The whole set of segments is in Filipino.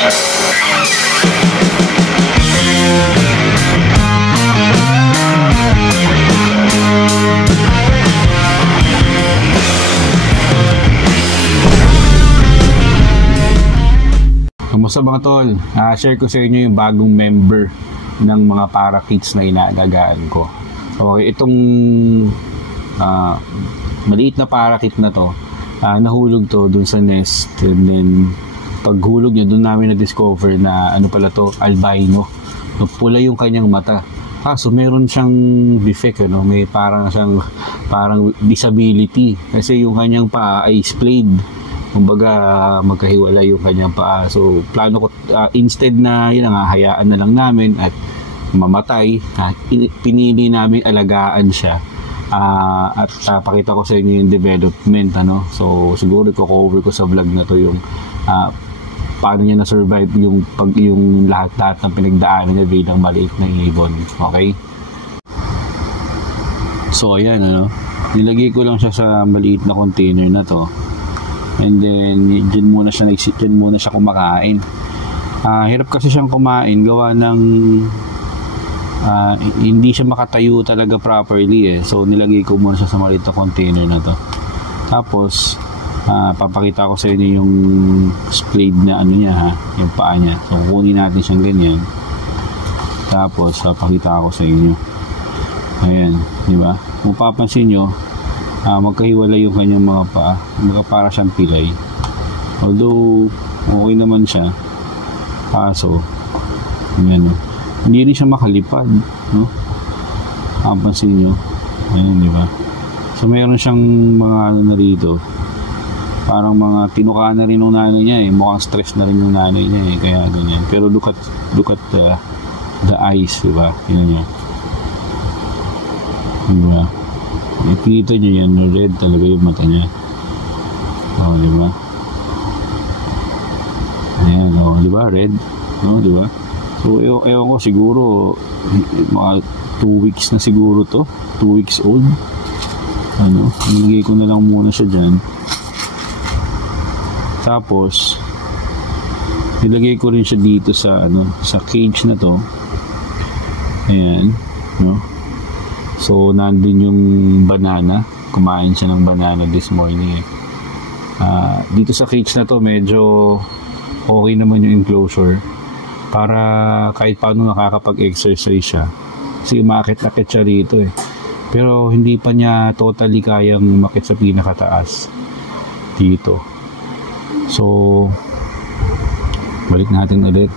Kamusta mga tol? Share ko sa inyo yung bagong member ng mga parakeets na inaalagaan ko. Okay, itong maliit na parakeet na to, nahulog to dun sa nest, and then paghulog niya, dun namin na-discover na ano pala to, albino. Pula yung kanyang mata. So meron siyang defect, may parang disability kasi yung kanyang paa ay splayed. Kumbaga magkahiwala yung kanyang paa. So plano ko instead na hayaan na lang namin at mamatay, pinili namin alagaan siya at pakita ko sa inyo yung development. So siguro i-cover ko sa vlog na to yung paano niya na-survive yung lahat ng pinagdaanan niya bilang maliit na ibon. Okay? So ayan, nilagay ko lang siya sa maliit na container na to. And then dyan muna siya kumakain. Hirap kasi siyang kumain gawa ng hindi siya makatayo talaga properly So nilagay ko muna siya sa maliit na container na to. Tapos papakita ko sa inyo yung splayed na niya, yung paa niya. So kukunin natin siyang ganyan. Tapos papakita ko sa inyo. Ayan, di ba? Kung papansin nyo, magkahiwalay yung kanyang mga paa. Para siyang pilay. Although okay naman siya, kaso ayan, hindi rin siya makalipad, papansin nyo. Ayan, di ba? So mayroon siyang mga na rito, parang mga tinuka na rin ng nanay niya mukhang stress na rin ng nanay niya kaya ganyan. Pero look at the eyes, di ba? Tingnan nyo, di ba? Nakikita nyo yan, red talaga yung mata niya. Di ba? Ayan, di ba? Red, di ba? So ewan ko, siguro mga 2 weeks na siguro to, 2 weeks old. Nilagay ko na lang muna siya dyan. Tapos nilagay ko rin siya dito sa sa cage na to. Ayan, so nandun yung banana, kumain siya ng banana this morning dito sa cage na to. Medyo okay naman yung enclosure para kahit paano nakakapag-exercise siya kasi umakit-akit siya dito pero hindi pa niya totally kayang makit sa pinakataas dito. So balik natin ulit,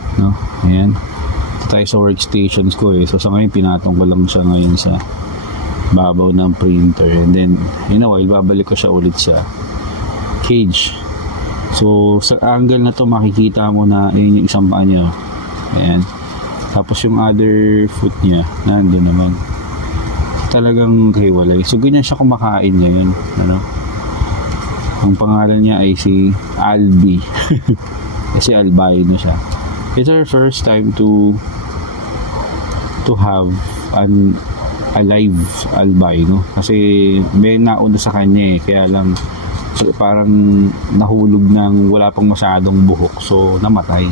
ayan, ito tayo sa workstations ko So sa ngayon pinatong ko lang siya ngayon sa babaw ng printer, and then in a while babalik ko siya ulit sa cage. So sa angle na to makikita mo na yun yung isang paa niya, ayan, tapos yung other foot niya nandun naman, talagang hiwalay. So ganyan siya kumakain ngayon. Ang pangalan niya ay si Albi kasi albino siya. It's our first time to have an alive albino kasi may nauna sa kanya kaya lang parang nahulog ng wala pang masyadong buhok, so namatay.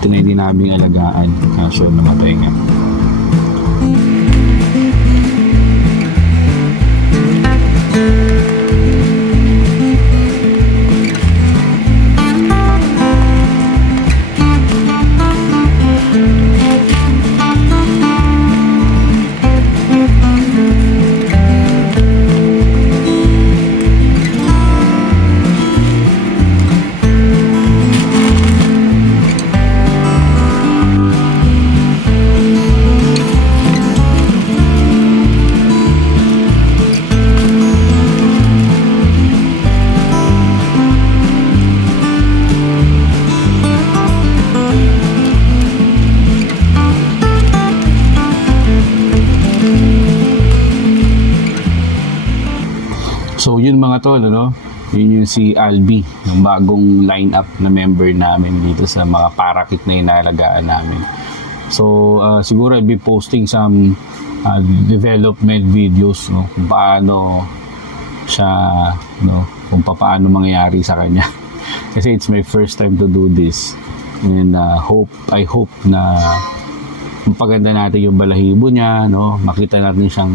Ito na hindi namin alagaan, so namatay nga. So yun mga tol, yun yung si Albi, yung bagong lineup na member namin dito sa mga parakeet na inalagaan namin. So siguro I'll be posting some development videos, kung paano siya, kung paano mangyayari sa kanya. Kasi it's my first time to do this. And I hope na mapaganda natin yung balahibo niya, no? Makita natin siyang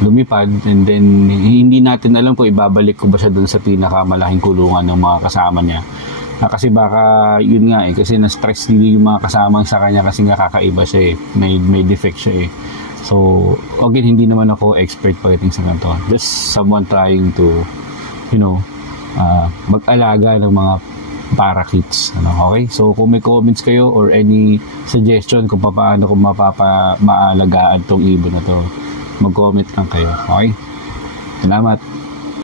lumipad, and then hindi natin alam kung ibabalik ko ba siya doon sa pinakamalaking kulungan ng mga kasama niya. Kasi baka yun nga kasi na-stress din yung mga kasama sa kanya kasi nga kakaiba siya may defect siya So again, hindi naman ako expert pagdating sa ganito. Just someone trying to mag-alaga ng mga parakeets. Okay? So kung may comments kayo or any suggestion kung paano ko maalagaan tong ibon na to, mag-comment lang kayo. Okay? Salamat.